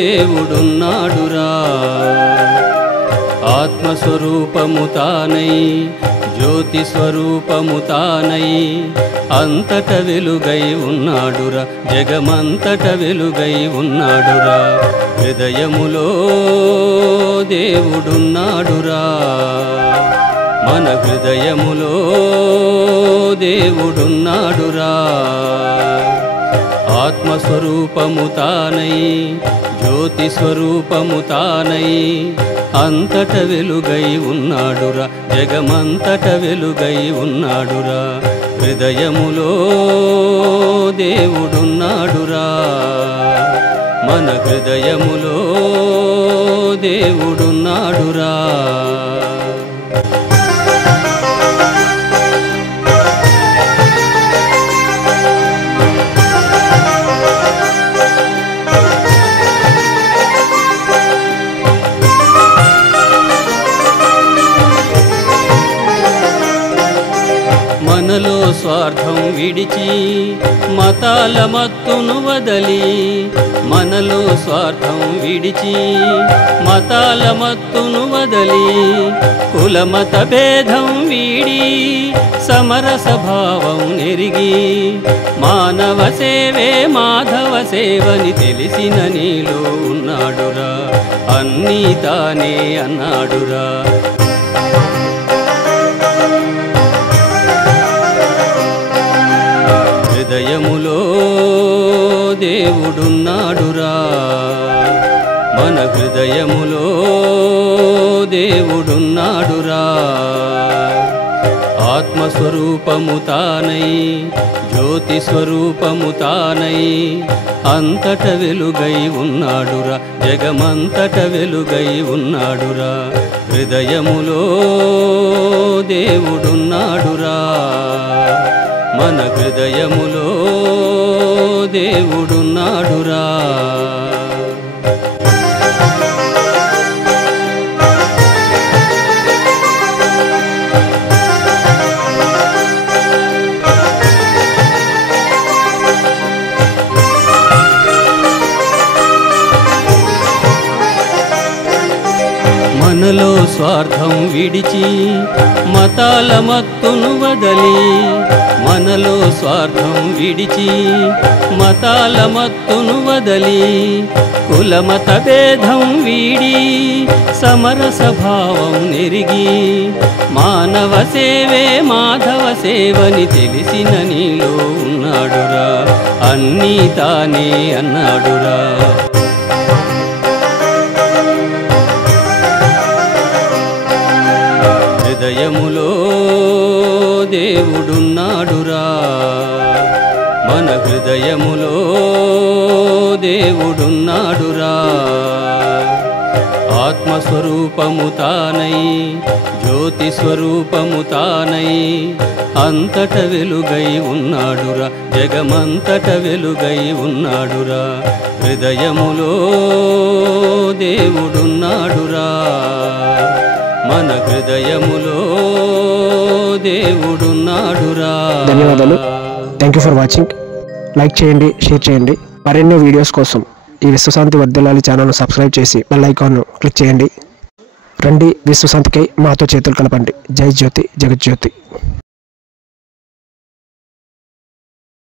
దేవుడున్నాడురా ఆత్మస్వరూపము తానై జ్యోతి స్వరూపము తానై అంతట వెలుగై ఉన్నాడురా జగమంతట వెలుగై ఉన్నాడురా హృదయములో దేవుడున్నాడురా మన హృదయములో దేవుడున్నాడురా ఆత్మస్వరూపము తానై జ్యోతి స్వరూపము తానై అంతట వెలుగై ఉన్నాడురా జగమంతట వెలుగై ఉన్నాడురా హృదయములో దేవుడున్నాడురా మన హృదయములో దేవుడున్నాడురా మనలో స్వార్థం విడిచి మతాల మత్తును వదలి మనలో స్వార్థం విడిచి మతాల మత్తును వదలి కులమత భేదం వీడి సమరస భావం నెరిగి మానవ సేవే మాధవ సేవని తెలిసిన నీలో ఉన్నాడురా అన్నీ తానే అన్నాడురా హృదయములో దేవుడున్నాడురా మన హృదయములో దేవుడున్నాడురా ఆత్మస్వరూపము తానై జ్యోతి స్వరూపము తానై అంతట వెలుగై ఉన్నాడురా జగమంతట వెలుగై ఉన్నాడురా హృదయములో దేవుడున్నాడురా మన హృదయములో దేవుడున్నాడురా మనలో స్వార్థం విడిచి మతాల మత్తును వదలి మనలో స్వార్థం విడిచి మతాల మత్తును వదలి కులమత భేదం వీడి సమరస భావం నెరిగి మానవ సేవే మాధవ సేవని తెలిసిన నీలో ఉన్నాడురా అన్నీ తానే అన్నాడురా హృదయములో దేవుడున్నాడురా మన హృదయములో దేవుడున్నాడురా ఆత్మస్వరూపము తానై జ్యోతి స్వరూపము తానై అంతట వెలుగై ఉన్నాడురా జగమంతట వెలుగై ఉన్నాడురా హృదయములో దేవుడున్నాడురా మన హృదయములో దేవుడున్నాడురా ధన్యవాదాలు thank you for watching like చేయండి షేర్ చేయండి మరిన్ని వీడియోస్ కోసం ఈ విశ్వశాంతి వర్ధిల్లాలి ఛానల్ను సబ్స్క్రైబ్ చేసి బెల్ ఐకాన్ను క్లిక్ చేయండి రండి విశ్వశాంతికై మాతో చేతులు కలపండి జై జ్యోతి జగజ్యోతి